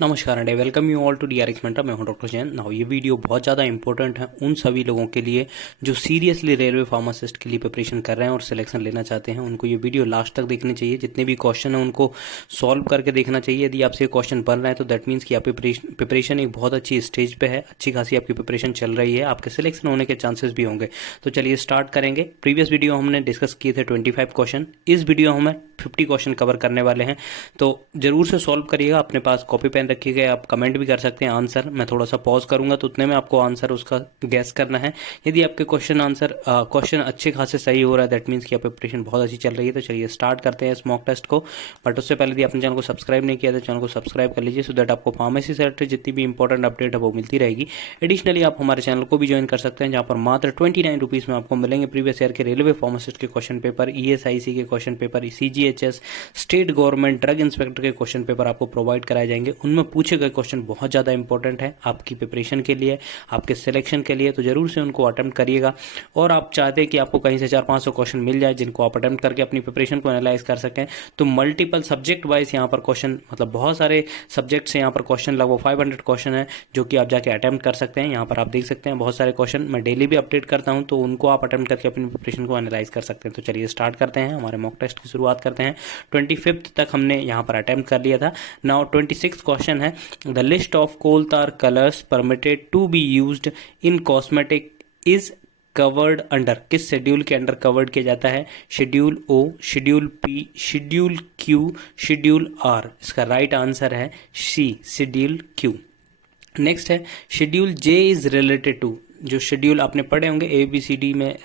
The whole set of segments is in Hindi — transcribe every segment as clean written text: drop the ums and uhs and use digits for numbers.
नमस्कार and welcome you all to D R X mentor. मैं हूं डॉक्टर जैन। नाउ ये वीडियो बहुत ज़्यादा इंपॉर्टेंट है उन सभी लोगों के लिए जो सीरियसली रेलवे फार्मासिस्ट के लिए प्रिपरेशन कर रहे हैं और सिलेक्शन लेना चाहते हैं। उनको ये वीडियो लास्ट तक देखनी चाहिए। जितने भी क्वेश्चन हैं उनको सॉल्व करके देखना चाहिए। यदि आपसे क्वेश्चन बन रहा है तो दैट मीन्स कि आपकी प्रिपरेशन एक बहुत अच्छी स्टेज पे है, अच्छी खासी आपकी प्रिपरेशन चल रही है, आपके सिलेक्शन होने के चांसेस भी होंगे। तो चलिए स्टार्ट करेंगे। प्रीवियस वीडियो हमने डिस्कस किए थे 25 क्वेश्चन। इस वीडियो हमें 50 क्वेश्चन कवर करने वाले हैं, तो जरूर से सॉल्व करिएगा। अपने पास कॉपी पेन रखिएगा, आप कमेंट भी कर सकते हैं आंसर। मैं थोड़ा सा पॉज करूंगा तो उतने में आपको आंसर उसका गैस करना है। यदि आपके क्वेश्चन अच्छे खासे सही हो रहा है दैट मीन्स कि आपकी प्रिपरेशन बहुत अच्छी चल रही है। तो चलिए स्टार्ट करते हैं इस मॉक टेस्ट को। बट उससे पहले यदि आपने चैनल को सब्सक्राइब नहीं किया तो चैनल को सब्सक्राइब कर लीजिए, सो दैट आपको फार्मेसी से रिलेटेड जितनी भी इंपॉर्टेंट अपडेट है वो मिलती रहेगी। एडिशनली आप हमारे चैनल को भी ज्वाइन कर सकते हैं, जहां पर मात्र 29 रुपीज में आपको मिलेंगे प्रीवियस ईयर के रेलवे फार्मासिस्ट के क्वेश्चन पेपर, ESIC के question paper, CGHS state government drug inspector के क्वेश्चन पेपर आपको प्रोवाइड कराए जाएंगे। उनमें पूछे गए क्वेश्चन बहुत ज़्यादा इंपॉर्टेंट है आपकी प्रिपरेशन के लिए, आपके सिलेक्शन के लिए, तो जरूर से उनको अटेम्प्ट करिएगा। और आप चाहते हैं कि आपको कहीं से 400-500 क्वेश्चन मिल जाए जिनको आप अटेम्प्ट करके अपनी प्रिपरेशन को एनालाइज कर सकें, तो मल्टीपल सब्जेक्ट वाइज यहाँ पर क्वेश्चन, मतलब बहुत सारे सब्जेक्ट से यहाँ पर क्वेश्चन, लगभग 500 क्वेश्चन है जो कि आप जाके अटेम्प्ट कर सकते हैं। यहाँ पर आप देख सकते हैं बहुत सारे क्वेश्चन मैं डेली भी अपडेट करता हूँ, तो उनको आप अटेम्प्ट करके अपनी प्रिपरेशन को एनालाइज कर सकते हैं। तो चलिए स्टार्ट करते हैं, हमारे मॉक टेस्ट की शुरुआत करते हैं। 25 तक हमने यहाँ पर अटेम्प्ट कर लिया था। नाउ 26 क्वेश्चन है, the list of coal tar colours permitted to be used in cosmetic is covered under. किस शेड्यूल के अंडर कवर्ड किया जाता है? Schedule O, schedule P, schedule Q, schedule R। इसका राइट आंसर है C, शेड्यूल Q। नेक्स्ट है, schedule J is related to. जो शेड्यूल आपने पढ़े होंगे ABCD में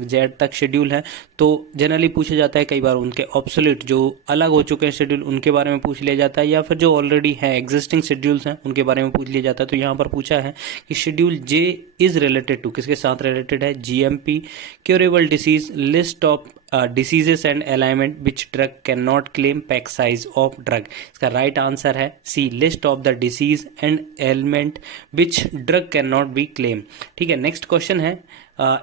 Z तक शेड्यूल है, तो जनरली पूछा जाता है कई बार उनके ऑब्सोलीट जो अलग हो चुके हैं शेड्यूल उनके बारे में पूछ लिया जाता है, या फिर जो ऑलरेडी है एग्जिस्टिंग शेड्यूल्स हैं उनके बारे में पूछ लिया जाता है। तो यहाँ पर पूछा है कि schedule J is related to, किसके साथ रिलेटेड है? GMP, curable disease, list of diseases and alignment which drug can not claim pack size of drug. इसका राइट आंसर है C, list of the disease and element which drug can not be claim. ठीक है, नेक्स्ट क्वेश्चन है,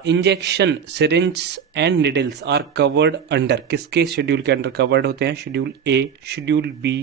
injection syringe and needles are covered under. किसके शेड्यूल के अंडर कवर्ड होते हैं? Schedule A, schedule B,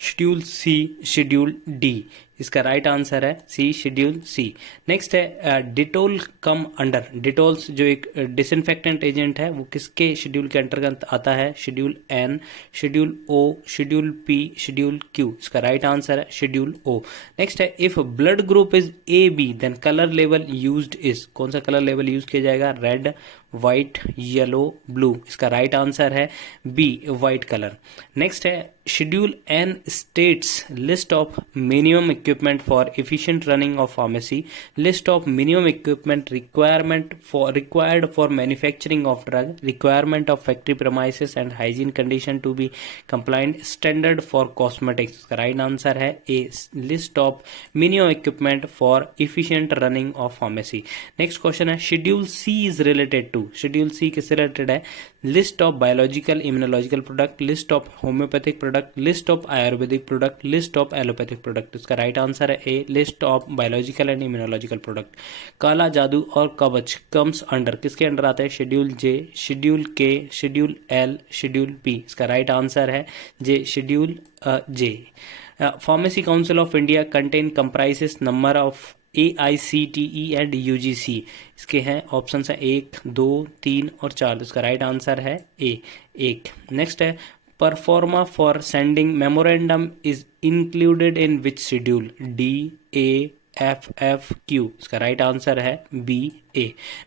schedule C, schedule D। इसका राइट आंसर है C, शेड्यूल C। नेक्स्ट है, डिटोल कम अंडर। डिटोल्स जो एक डिसइंफेक्टेंट एजेंट है वो किसके शेड्यूल के अंतर्गत आता है? Schedule N, schedule O, schedule P, schedule Q। इसका राइट आंसर है शेड्यूल O। नेक्स्ट है, if blood group is AB then colour लेवल यूज्ड इज। कौन सा कलर लेवल यूज किया जाएगा? Red, white, yellow, blue. इसका राइट आंसर है B, व्हाइट कलर। नेक्स्ट है, schedule N states list of minimum equipment for efficient running of pharmacy, list of minimum equipment required for manufacturing of drug, requirement of factory premises and hygiene condition to be complaint, standard for cosmetics. इसका राइट आंसर है A, list of minimum equipment for efficient running of pharmacy. Next question है, schedule C is related to. Schedule C किससे रिलेटेड है? List of biological immunological product, list of homeopathic product, list of ayurvedic product, list of allopathic product. इसका राइट आंसर है A, list of biological and immunological product. काला जादू और कवच कम्स अंडर, किसके अंडर आता है? Schedule J, schedule K, schedule L, schedule P। इसका राइट आंसर है J, schedule J। Pharmacy council of India contain comprises number of AICTE and UGC। इसके हैं ऑप्शन है 1, 2, 3 और 4। इसका राइट आंसर है A, 1। नेक्स्ट है, pro forma for sending memorandum is included in which schedule? D, A, F, Q। इसका राइट आंसर है B, A।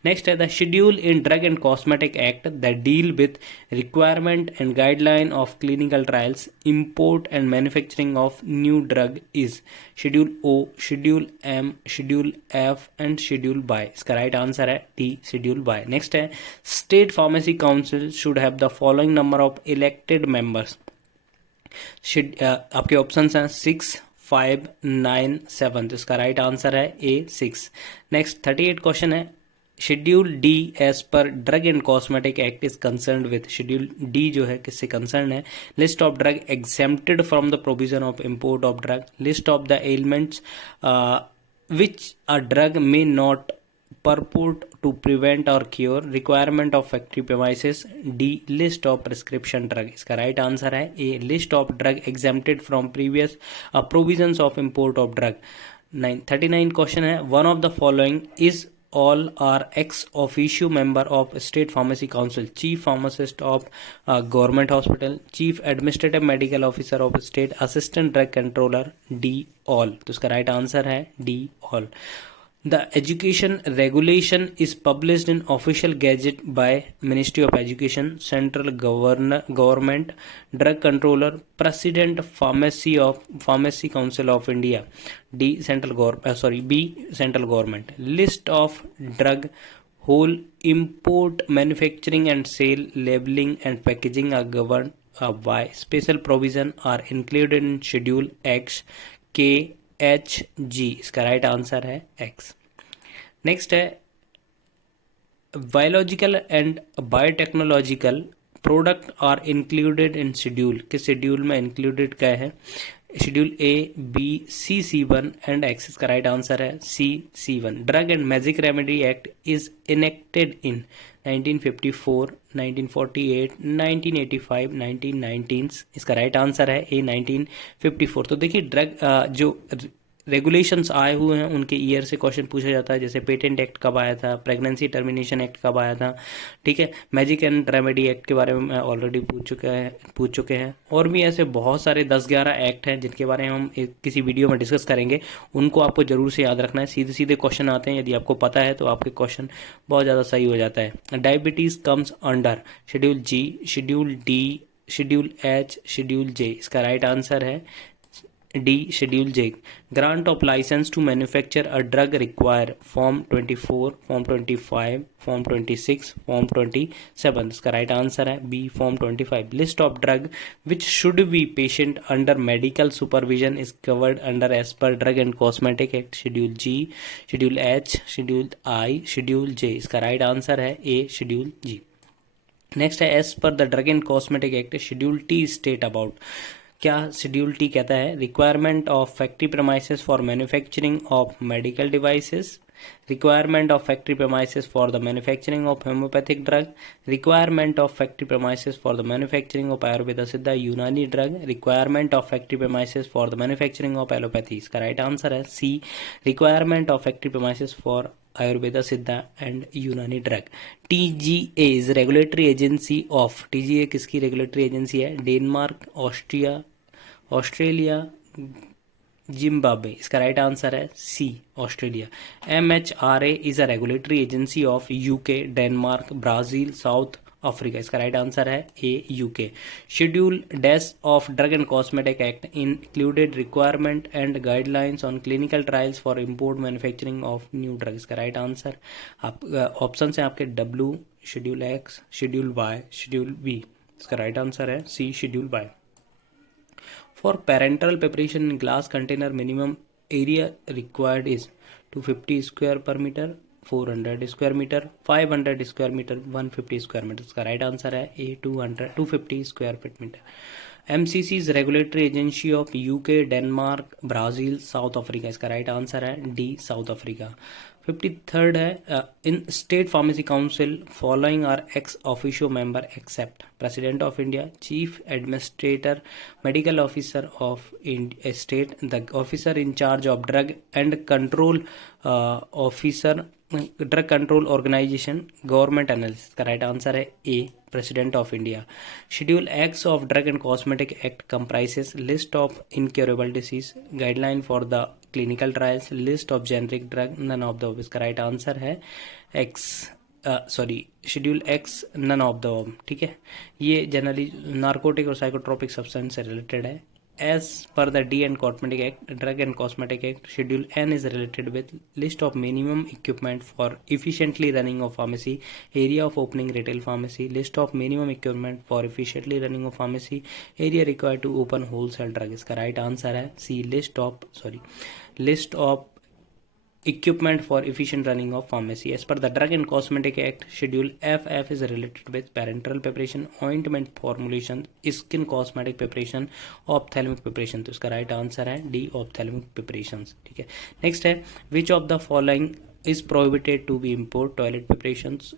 नेक्स्ट है, the schedule in drug and cosmetic act that deal with requirement and guideline of clinical trials, import and manufacturing of new drug is? Schedule O, schedule M, schedule F and schedule Y। इसका राइट आंसर है D, शेड्यूल Y। नेक्स्ट है, state pharmacy council should have the following number of elected members. आपके ऑप्शन हैं 6, 5, 9, 7। तो इसका राइट आंसर है A, 6। नेक्स्ट 38 क्वेश्चन है, schedule D as per drug and cosmetic act is concern with. Schedule D जो है किससे कंसर्न है? List of drug exempted from the provision of import of drug, list of the elements which a drug may not purport to prevent or cure, requirement of factory premises, D list of prescription drug। इसका राइट आंसर है A list of drug exempted from previous provisions of import of drug। 39 question है, one of the following is all are ex officio member of state pharmacy council, chief pharmacist of government hospital, chief administrative medical officer of state, assistant drug controller, D all। तो इसका राइट आंसर है D all। The education regulation is published in official gazette by Ministry of Education, central government, drug controller, president pharmacy council of India, B central government। List of drug whole import, manufacturing and sale, labeling and packaging are governed by special provision are included in schedule X, K, H, G। इसका राइट आंसर है X। नेक्स्ट है, biological and biotechnological product are included in schedule. किस शेड्यूल में इंक्लूडेड क्या है? Schedule A, B, C, C1 and X। इसका राइट आंसर है C, C1। Drug and magic remedy act is enacted in 1954, 1948, 1985, 1919। इसका राइट आंसर है A, 1954। तो देखिए ड्रग जो रेगुलेशंस आए हुए हैं उनके ईयर से क्वेश्चन पूछा जाता है, जैसे पेटेंट एक्ट कब आया था, प्रेगनेंसी टर्मिनेशन एक्ट कब आया था, ठीक है। मैजिक एंड रेमेडी एक्ट के बारे में मैं ऑलरेडी पूछ चुके हैं और भी ऐसे बहुत सारे 10-11 एक्ट हैं जिनके बारे में हम किसी वीडियो में डिस्कस करेंगे। उनको आपको जरूर से याद रखना है, सीधे सीधे क्वेश्चन आते हैं, यदि आपको पता है तो आपके क्वेश्चन बहुत ज़्यादा सही हो जाता है। Diabetes comes under schedule G, schedule D, schedule H, schedule J। इसका राइट आंसर है D, schedule J। Grant of licence to manufacture a drug require form 24, form 25, form 26, form 27। इसका राइट आंसर है B, form 25। List of drug which should be patient under medical supervision is covered under as per drug and cosmetic act, schedule G, schedule H, schedule I, schedule J। इसका राइट आंसर है A, शेड्यूल G। नेक्स्ट है, as per the drug and cosmetic act schedule T state about. क्या शेड्यूल T कहता है? Requirement of factory premises for manufacturing of medical devices, requirement of factory premises for the manufacturing of homeopathic drug, requirement of factory premises for the manufacturing of Ayurveda Siddha Unani drug, requirement of factory premises for the manufacturing of allopathy. इसका राइट आंसर है C, requirement of factory premises for Ayurveda सिद्धा एंड यूनानी drug. TGA is regulatory agency of, TGA किसकी रेगुलेटरी एजेंसी है? Denmark, Australia, Zimbabwe. इसका राइट आंसर है C, Australia. MHRA is a regulatory agency of UK, Denmark, Brazil, south Africa. इसका राइट आंसर है A, UK। Schedule dash of drug and cosmetic act included requirement and guidelines on clinical trials for import manufacturing of new drug. इसका राइट आंसर ऑप्शन है आपके W, schedule X, schedule Y, schedule B। इसका राइट आंसर है C, schedule Y। For parenteral preparation in glass container, minimum area required is 250 square per meter, 400 square meter, 500 square meter, 150 square meter। इसका राइट आंसर है A, 250 square feet meter। MCC is regulatory agency of UK, Denmark, Brazil, south Africa. इसका राइट आंसर है D, साउथ अफ्रीका। 53rd है, in state pharmacy council following are ex officio member except president of India, chief administrator, medical officer of state, the officer in charge of drug and control officer, drug control organisation, government analysis. का राइट आंसर है A, president of India. Schedule X of drug and cosmetic act comprises list of incurable disease, guideline for the clinical trials, list of generic drug, none of the. इसका राइट आंसर है schedule X, none of the. ठीक है, ये जनरली नार्कोटिक और साइकोट्रोपिक सब्सटेंस से रिलेटेड है। As per the D and Cosmetic Act, Drug and Cosmetic Act, Schedule N is related with list of minimum equipment for efficiently running of pharmacy, area of opening retail pharmacy, list of minimum equipment for efficiently running of pharmacy, area required to open wholesale drug। इसका right answer है C, list of equipment for efficient running of pharmacy. As per the Drug and Cosmetic Act, Schedule FF is related with parenteral preparation, ointment formulation, skin cosmetic preparation, ophthalmic preparation. तो इसका राइट आंसर है डी, ophthalmic preparations. ठीक है, नेक्स्ट है which of the following is prohibited to be import toilet preparations?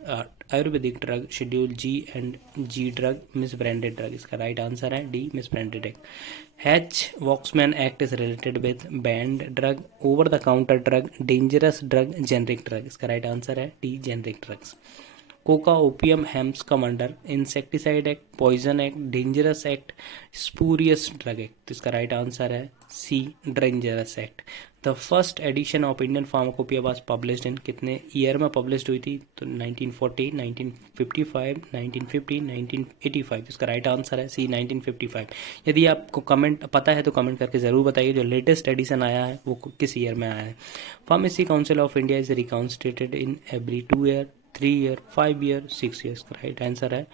Ayurvedic drug, Schedule G and G drug, misbranded drug. इसका राइट आंसर है D, misbranded drug. Hatch-Waxman Act is related with banned drug, over the counter drug, dangerous drug, generic drug. इसका राइट आंसर है D, generic drugs. Coca opium hemps come under insecticide act, poison act, dangerous act, spurious drug act. तो इसका राइट आंसर है C, dangerous act. The first edition of Indian pharmacopoeia was published in, कितने ईयर में पब्लिश्ड हुई थी? तो 1940, 1955, 1950, 1985. इसका राइट आंसर है सी, 1955. यदि आपको कमेंट पता है तो कमेंट करके ज़रूर बताइए जो लेटेस्ट एडिशन आया है वो किस ईयर में आया है. Pharmacy council of India is reconstituted in every 2 year, 3 year, 5 year, 6 years. का राइट आंसर है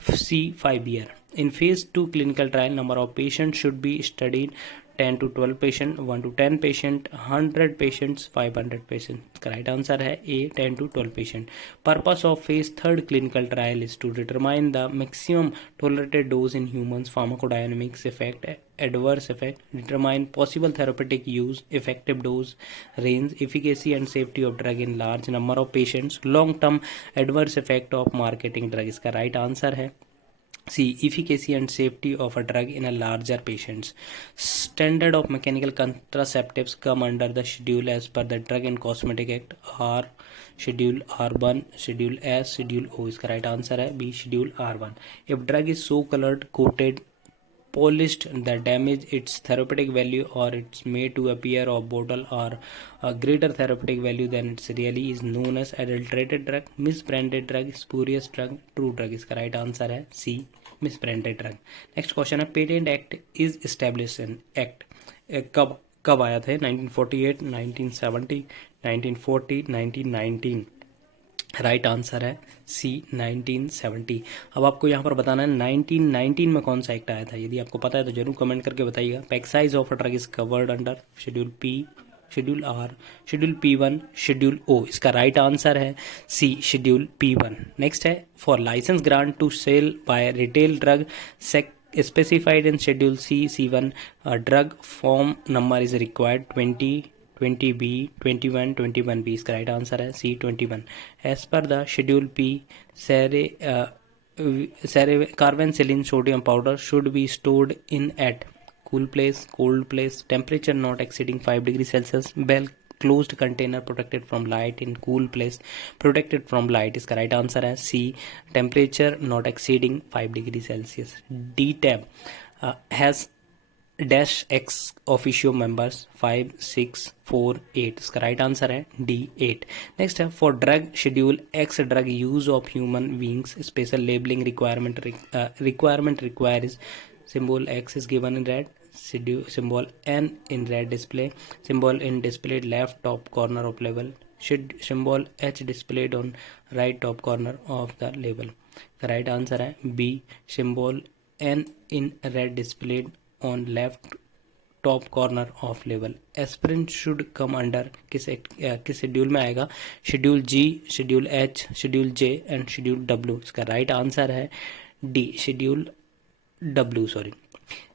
सी, 5 year. In phase 2 clinical trial number of patient should be studied 10 to 12 patient, 1 to 10 patient, 100 patients, 500 patient. इसका राइट आंसर है ए, 10 to 12 patient. Purpose of phase 3rd clinical trial is to determine the maximum tolerated dose in humans, pharmacodynamics effect, adverse effect, determine possible therapeutic use, effective dose, range, efficacy and safety of drug in large number of patients, long term adverse effect of marketing drug. इसका राइट आंसर है सी, efficacy and safety of a drug in a larger patients. Standard of mechanical contraceptives come under the schedule as per the Drug and Cosmetic Act. R, Schedule R1, Schedule S, Schedule O. इसका राइट आंसर है B, Schedule R1. If drug is so colored, coated, polished that damage its therapeutic value, or it's made to appear of bottle or a greater therapeutic value than it's really, is known as adulterated drug, misbranded drug, spurious drug, true drug. इसका राइट आंसर है सी, misbranded drug. नेक्स्ट क्वेश्चन है patent act is established act कब आया था? 1948, 1970, 1940, 1919. राइट आंसर है सी, 1970. अब आपको यहाँ पर बताना है 1919 में कौन सा एक्ट आया था. यदि आपको पता है तो जरूर कमेंट करके बताइएगा. Pack size of a drug is covered under schedule P, schedule R, schedule P1, schedule O. इसका राइट आंसर है सी, शेड्यूल P1. नेक्स्ट है for license grant to sale by retail drug specified in schedule C1, drug form number is required 20, 20B, 21, 21B. इसका राइट आंसर है C, 21. As per the schedule P, carbancillin sodium powder should be stored in at cool place, cold place, temperature not exceeding 5 degrees Celsius, well closed container, protected from light, in cool place, protected from light. इसका राइट आंसर है सी, temperature not exceeding 5 degrees Celsius. D-tab has dash X officio members 5, 6, 4, 8. इसका राइट आंसर है डी, 8. नेक्स्ट है for drug schedule x drug use of human beings special labelling requirement requires symbol X is given in red, symbol N in red display, symbol in displayed left top corner of label, symbol H displayed on right top corner of the label. The right answer है B, symbol N in red displayed on left top corner of लेवल. एस्पिरिन शुड कम अंडर किस शेड्यूल में आएगा? Schedule G, schedule H, schedule J and schedule W. इसका राइट आंसर है डी, शेड्यूल डब्ल्यू. सॉरी,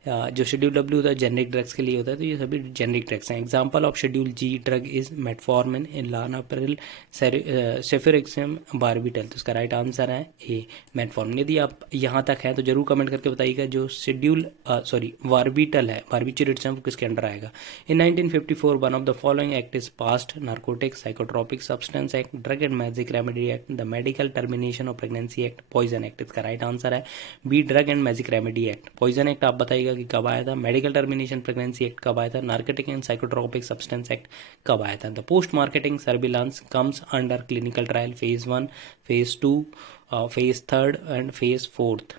जो शेड्यूल डब्ल्यू होता है जेनरिक ड्रग्स के लिए होता है, तो ये सभी जेनरिक ड्रग्स हैं. Example of schedule G drug is metformin, enalapril, cefixime, barbital. तो इसका राइट आंसर है ए, मेटफॉर्मिन. यदि आप यहाँ तक है तो जरूर कमेंट करके बताइएगा जो शेड्यूल बारबिटल है, बारबिचुरेट्स हैं, वो किसके अंडर आएगा. In 1954 one of the following act is passed: narcotic psychotropic substance act, drug and magic remedy act, the medical termination of pregnancy act, poison act. इसका राइट आंसर है B, drug and magic remedy act. Poison act आप बताइएगा कि कब आया था. मेडिकल टर्मिनेशन प्रेगनेंसी एक्ट कब आया था. Narcotic and psychotropic substance act कब आया था. The post marketing surveillance comes under clinical trial phase 1, phase 2, phase 3 and phase 5th.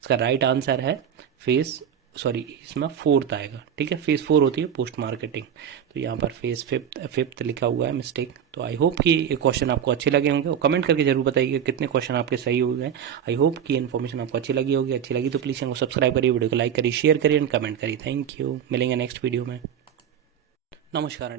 इसका राइट आंसर है इसमें 4th आएगा. ठीक है, फेज 4 होती है पोस्ट मार्केटिंग, तो यहाँ पर फेज 5th लिखा हुआ है, मिस्टेक. तो आई होप कि ये क्वेश्चन आपको अच्छे लगे होंगे और कमेंट करके जरूर बताइए कितने क्वेश्चन आपके सही हो गए. आई होप कि इन्फॉर्मेशन आपको अच्छी लगी होगी. अच्छी लगी तो प्लीज़ चैनल को सब्सक्राइब करिए, वीडियो को लाइक करिए, शेयर करिए एंड कमेंट करिए. Thank you. मिलेंगे नेक्स्ट वीडियो में. नमस्कार.